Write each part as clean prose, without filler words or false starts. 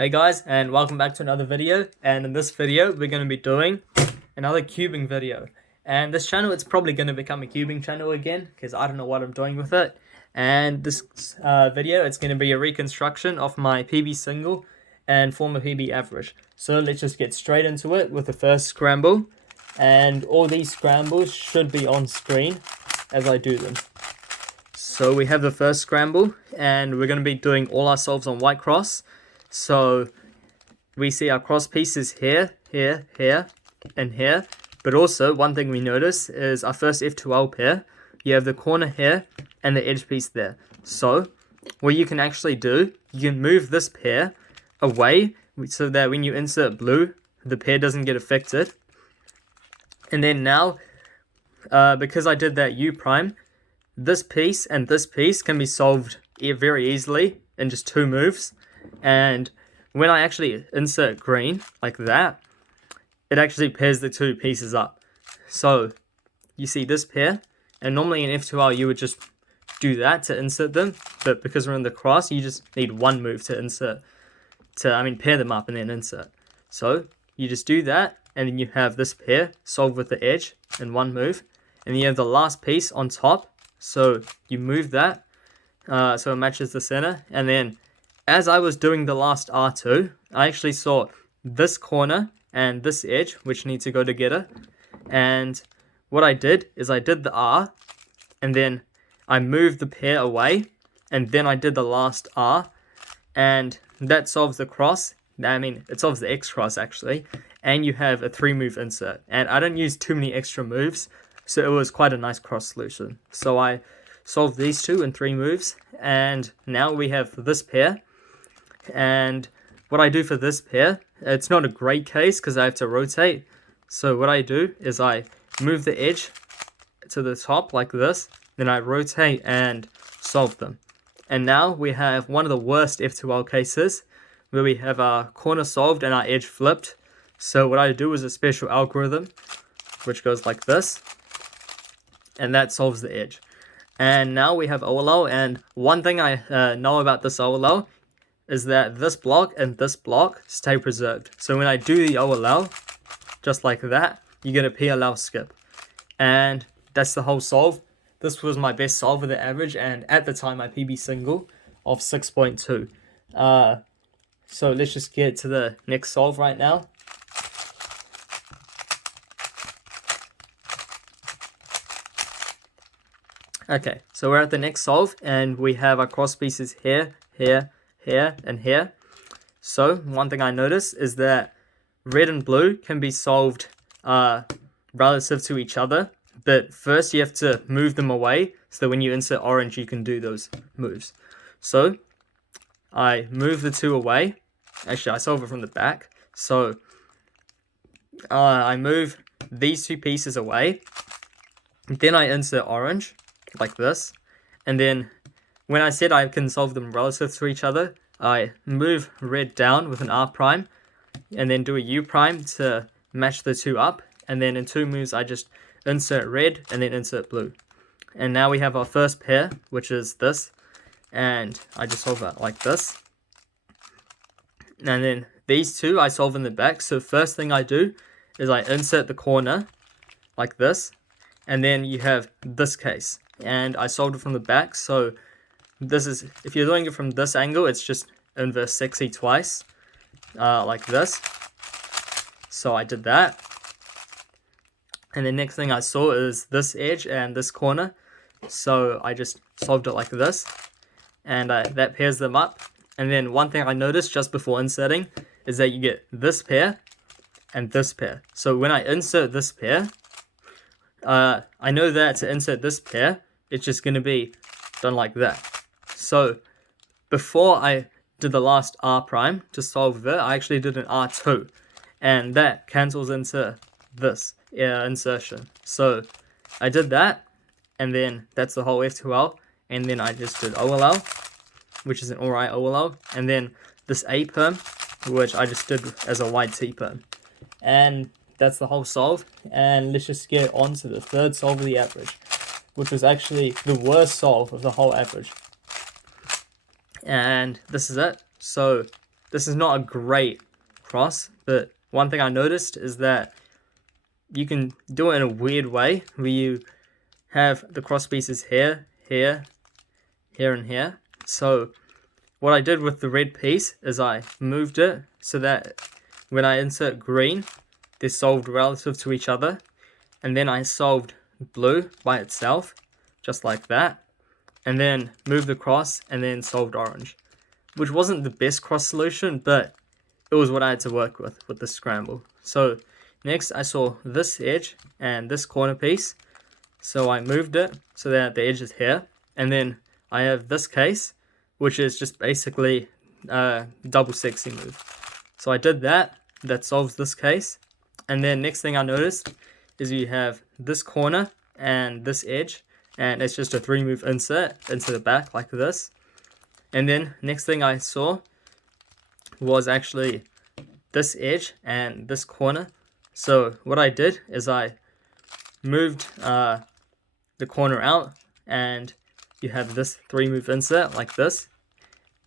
Hey guys, and welcome back to another video. And in this video we're going to be doing another cubing video, and this channel, it's probably going to become a cubing channel again because I don't know what I'm doing with it. And this video, it's going to be a reconstruction of my PB single and former PB average. So let's just get straight into it with the first scramble, and all these scrambles should be on screen as I do them. So we have the first scramble, and we're going to be doing all our solves on white cross. So we see our cross pieces here, here, here, and here. But also, one thing we notice is our first F2L pair. You have the corner here and the edge piece there. So what you can actually do, you can move this pair away so that when you insert blue, the pair doesn't get affected. And then now, because I did that U prime, this piece and this piece can be solved very easily in just two moves. And when I actually insert green like that, it actually pairs the two pieces up. So you see this pair, and normally in F2L you would just do that to insert them, but because we're in the cross, you just need one move to insert, pair them up and then insert. So you just do that, and then you have this pair solved with the edge in one move, and then you have the last piece on top. So you move that so it matches the center, and then as I was doing the last R2, I actually saw this corner and this edge, which need to go together. And what I did is I did the R, and then I moved the pair away, and then I did the last R, and that solves the cross. It solves the X cross actually, and you have a 3-move insert. And I don't use too many extra moves, so it was quite a nice cross solution. So I solved these two in 3 moves, and now we have this pair. And what I do for this pair, it's not a great case because I have to rotate. So what I do is I move the edge to the top like this, then I rotate and solve them. And now we have one of the worst F2L cases where we have our corner solved and our edge flipped. So what I do is a special algorithm which goes like this, and that solves the edge. And now we have OLL, and one thing I know about this OLL is that this block and this block stay preserved. So when I do the OLL, just like that, you get a PLL skip. And that's the whole solve. This was my best solve with the average, and at the time my PB single of 6.2. So let's just get to the next solve right now. Okay, so we're at the next solve, and we have our cross pieces here, here, here, and here. So one thing I noticed is that red and blue can be solved relative to each other, but first you have to move them away so that when you insert orange you can do those moves. So I move the two away. Actually, I solve it from the back. So I move these two pieces away, then I insert orange like this, and then when I said I can solve them relative to each other, I move red down with an R prime, and then do a U prime to match the two up, and then in 2 moves I just insert red and then insert blue. And now we have our first pair, which is this, and I just solve that like this. And then these two I solve in the back. So first thing I do is I insert the corner like this, and then you have this case, and I solved it from the back. So this is, if you're doing it from this angle, it's just inverse sexy twice, like this. So I did that. And the next thing I saw is this edge and this corner. So I just solved it like this. And that pairs them up. And then one thing I noticed just before inserting is that you get this pair and this pair. So when I insert this pair, I know that to insert this pair, it's just going to be done like that. So before I did the last R prime to solve that, I actually did an R2, and that cancels into this insertion. So I did that, and then that's the whole F2L, and then I just did OLL, which is an alright OLL, and then this A perm, which I just did as a wide T perm. And that's the whole solve, and let's just get on to the third solve of the average, which was actually the worst solve of the whole average. And this is it. So this is not a great cross, but one thing I noticed is that you can do it in a weird way where you have the cross pieces here, here, here, and here. So what I did with the red piece is I moved it so that when I insert green, they're solved relative to each other. And then I solved blue by itself, just like that. And then moved the cross and then solved orange, which wasn't the best cross solution, but it was what I had to work with the scramble. So next I saw this edge and this corner piece. So I moved it so that the edge is here. And then I have this case, which is just basically a double sexy move. So I did that. That solves this case. And then next thing I noticed is you have this corner and this edge. And it's just a 3-move insert into the back like this. And then next thing I saw was actually this edge and this corner. So what I did is I moved the corner out, and you have this 3-move insert like this.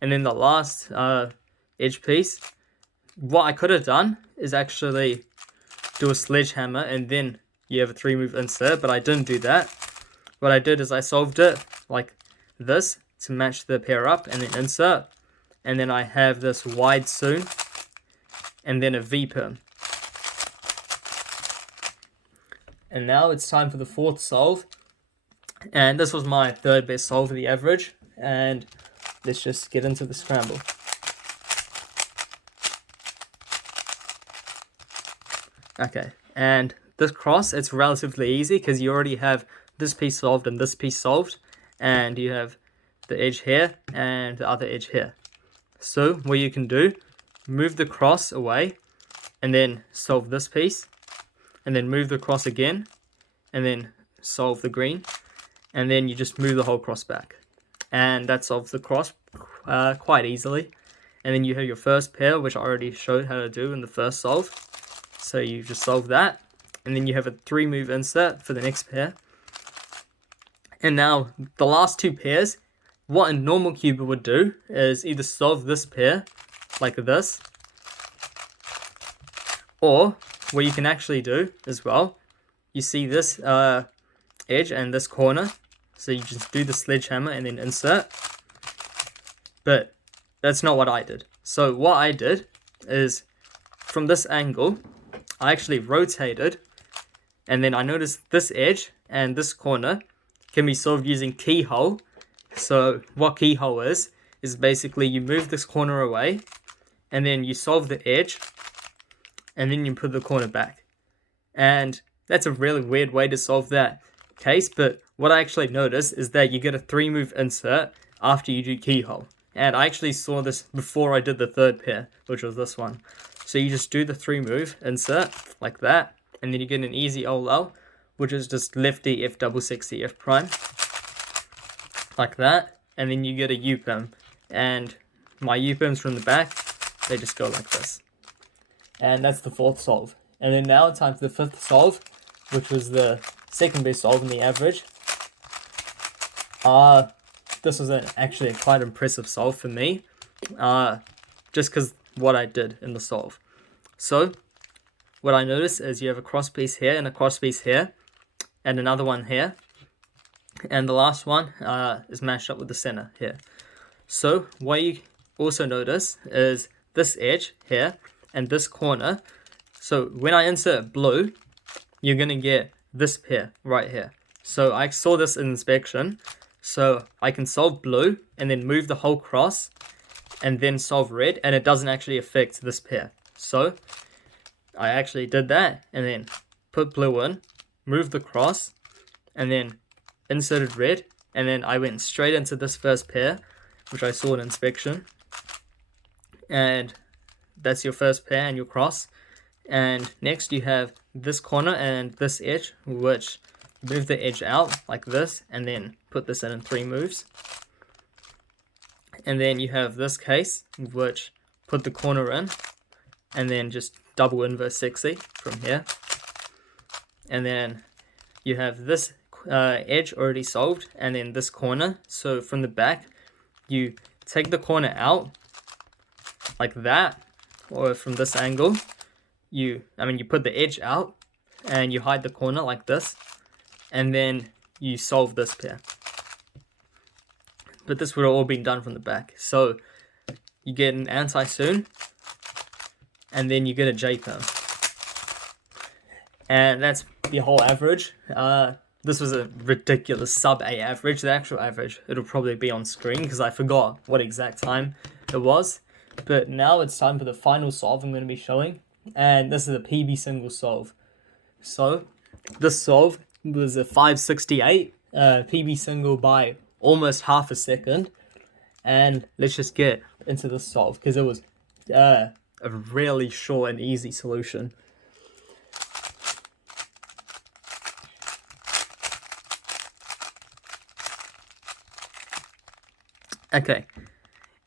And then the last edge piece, what I could have done is actually do a sledgehammer and then you have a 3-move insert, but I didn't do that. What I did is I solved it like this to match the pair up and then insert. And then I have this wide soon and then a V-perm. And now it's time for the fourth solve. And this was my third best solve of the average. And let's just get into the scramble. Okay, and this cross, it's relatively easy because you already have this piece solved and this piece solved. And you have the edge here and the other edge here. So what you can do, move the cross away and then solve this piece. And then move the cross again and then solve the green. And then you just move the whole cross back. And that solves the cross quite easily. And then you have your first pair, which I already showed how to do in the first solve. So you just solve that. And then you have a 3-move insert for the next pair. And now the last two pairs, what a normal cuber would do is either solve this pair like this. Or what you can actually do as well, you see this edge and this corner. So you just do the sledgehammer and then insert. But that's not what I did. So what I did is from this angle, I actually rotated. And then I noticed this edge and this corner can be solved using keyhole. So what keyhole is basically you move this corner away. And then you solve the edge. And then you put the corner back. And that's a really weird way to solve that case, but what I actually noticed is that you get a 3-move insert after you do keyhole. And I actually saw this before I did the third pair, which was this one. So you just do the 3-move insert like that, and then you get an easy OL, which is just lefty F double sexy F prime, like that, and then you get a U-perm. And my U-perms from the back, they just go like this. And that's the fourth solve. And then now it's time for the fifth solve, which was the second best solve in the average. This was actually a quite impressive solve for me, just because what I did in the solve. So what I noticed is you have a cross piece here and a cross piece here, and another one here, and the last one is matched up with the center here. So what you also notice is this edge here and this corner. So when I insert blue, you're going to get this pair right here. So I saw this in inspection. So I can solve blue and then move the whole cross and then solve red, and it doesn't actually affect this pair. So I actually did that and then put blue in, moved the cross, and then inserted red, and then I went straight into this first pair, which I saw in inspection. And that's your first pair and your cross. And next you have this corner and this edge, which move the edge out like this and then put this in 3 moves. And then you have this case, which put the corner in and then just double inverse sexy from here. And then you have this edge already solved, and then this corner. So from the back, you take the corner out like that, or from this angle, you put the edge out and you hide the corner like this, and then you solve this pair. But this would have all been done from the back. So you get an anti-soon, and then you get a J-perm. And that's the whole average. This was a ridiculous sub-A average. The actual average, it'll probably be on screen because I forgot what exact time it was. But now it's time for the final solve I'm going to be showing. And this is a PB single solve. So this solve was a 568 PB single by almost half a second. And let's just get into the solve because it was a really short and easy solution. Okay,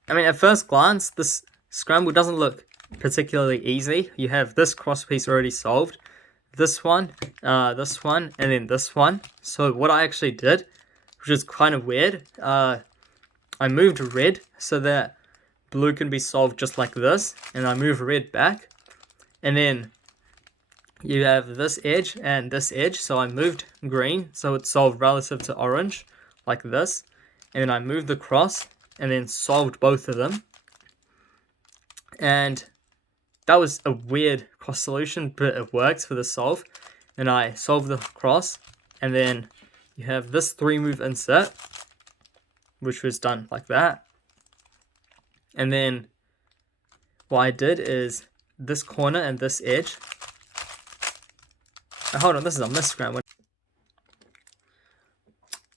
at first glance, this scramble doesn't look particularly easy. You have this cross piece already solved, this one, and then this one. So what I actually did, which is kind of weird, I moved red so that blue can be solved just like this, and I move red back, and then you have this edge and this edge, so I moved green so it's solved relative to orange like this, and then I moved the cross and then solved both of them. And that was a weird cross solution, but it works for the solve. And I solved the cross, and then you have this 3-move insert, which was done like that. And then what I did is this corner and this edge. Oh, hold on, this is a miss scramble.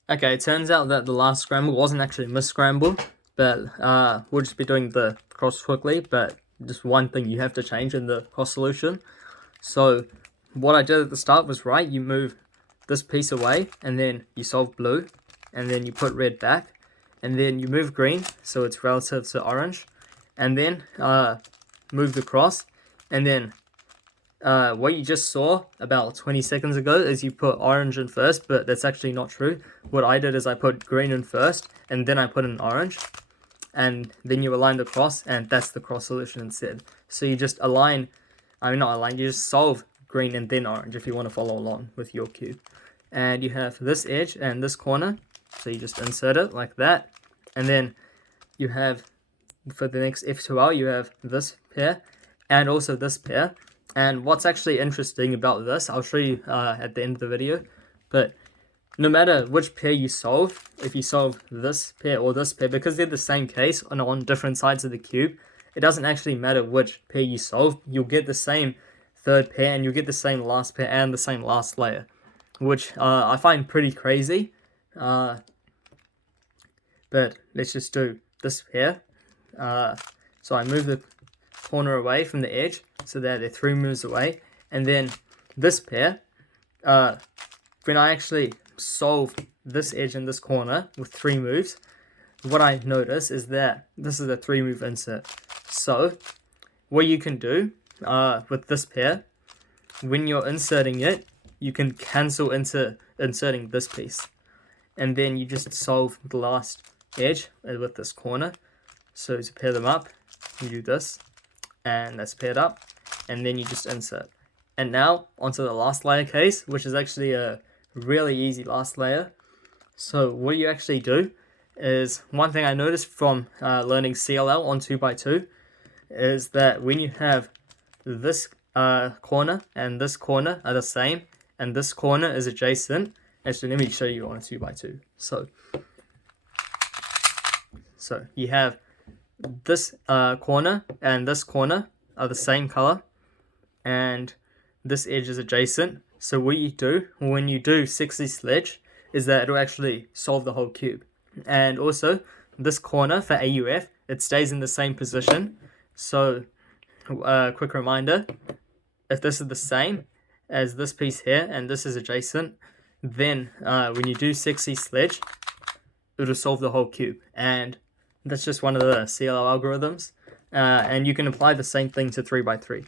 Okay, it turns out that the last scramble wasn't actually a miss scramble, but we'll just be doing the cross quickly, but just one thing you have to change in the cross solution. So what I did at the start was right. You move this piece away, and then you solve blue, and then you put red back, and then you move green, so it's relative to orange, and then move the cross, and then what you just saw about 20 seconds ago is you put orange in first, but that's actually not true. What I did is I put green in first, and then I put in orange, and then you align the cross, and that's the cross solution instead. So you just you just solve green and then orange if you want to follow along with your cube. And you have this edge and this corner, so you just insert it like that, and then you have, for the next F2L, you have this pair and also this pair. And what's actually interesting about this, I'll show you at the end of the video, but no matter which pair you solve, if you solve this pair or this pair, because they're the same case on different sides of the cube, it doesn't actually matter which pair you solve. You'll get the same third pair, and you'll get the same last pair and the same last layer, which I find pretty crazy. But let's just do this pair. So I move the corner away from the edge so that they're 3 moves away, and then this pair, when I actually solve this edge and this corner with 3 moves, what I notice is that this is a 3-move insert. So what you can do with this pair, when you're inserting it, you can cancel into inserting this piece, and then you just solve the last edge with this corner. So to pair them up, you do this, and that's paired up, and then you just insert. And now onto the last layer case, which is actually a really easy last layer. So what you actually do is, one thing I noticed from learning CLL on 2x2 is that when you have this corner and this corner are the same, and this corner is adjacent. Actually, let me show you on a 2x2. So you have this corner and this corner are the same color, and this edge is adjacent. So what you do when you do 60 sledge is that it'll actually solve the whole cube. And also this corner for AUF, it stays in the same position. So quick reminder, if this is the same as this piece here and this is adjacent, then when you do 60 sledge, it'll solve the whole cube. And that's just one of the CLL algorithms. And you can apply the same thing to 3x3.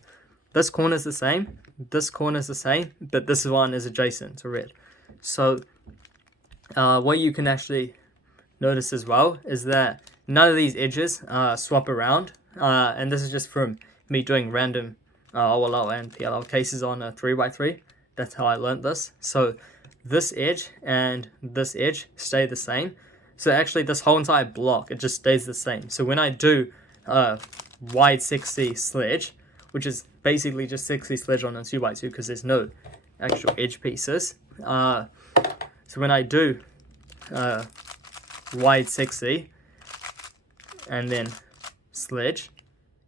This corner is the same, this corner is the same, but this one is adjacent to red. So what you can actually notice as well is that none of these edges swap around. and this is just from me doing random OLL and PLL cases on a 3x3. That's how I learned this. So this edge and this edge stay the same. So actually this whole entire block, it just stays the same. So when I do wide 6C sledge, which is basically just 6C sledge on a 2x2 because there's no actual edge pieces. So when I do wide 6C and then sledge,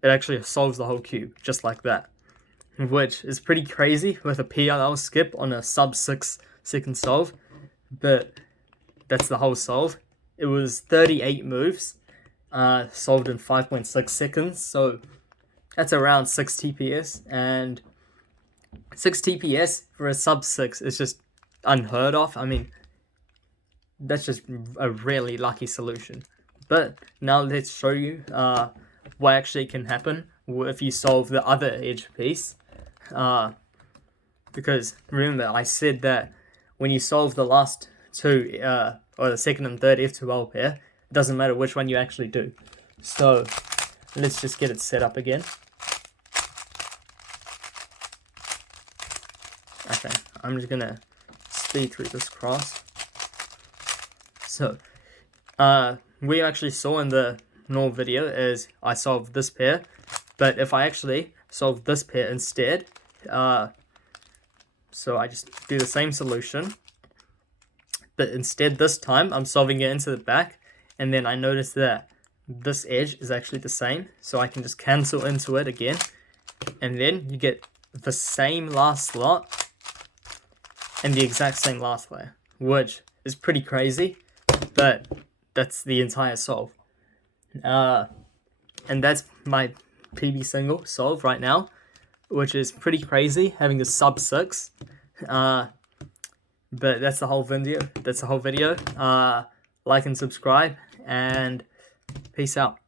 it actually solves the whole cube just like that, which is pretty crazy with a PLL skip on a sub 6 second solve, but that's the whole solve. It was 38 moves, solved in 5.6 seconds, so that's around 6 TPS, and 6 TPS for a sub 6 is just unheard of. I mean, that's just a really lucky solution. But now let's show you what actually can happen if you solve the other edge piece. Because remember, I said that when you solve the last two, or the second and third F2L pair, it doesn't matter which one you actually do. So let's just get it set up again. Okay, I'm just gonna speed through this cross. So, we actually saw in the normal video is I solved this pair, but if I actually solve this pair instead, so I just do the same solution, but instead this time I'm solving it into the back, and then I notice that this edge is actually the same, so I can just cancel into it again, and then you get the same last slot and the exact same last layer, which is pretty crazy, but that's the entire solve. And that's my PB single solve right now, which is pretty crazy, having a sub 6. But that's the whole video. Like and subscribe, and peace out.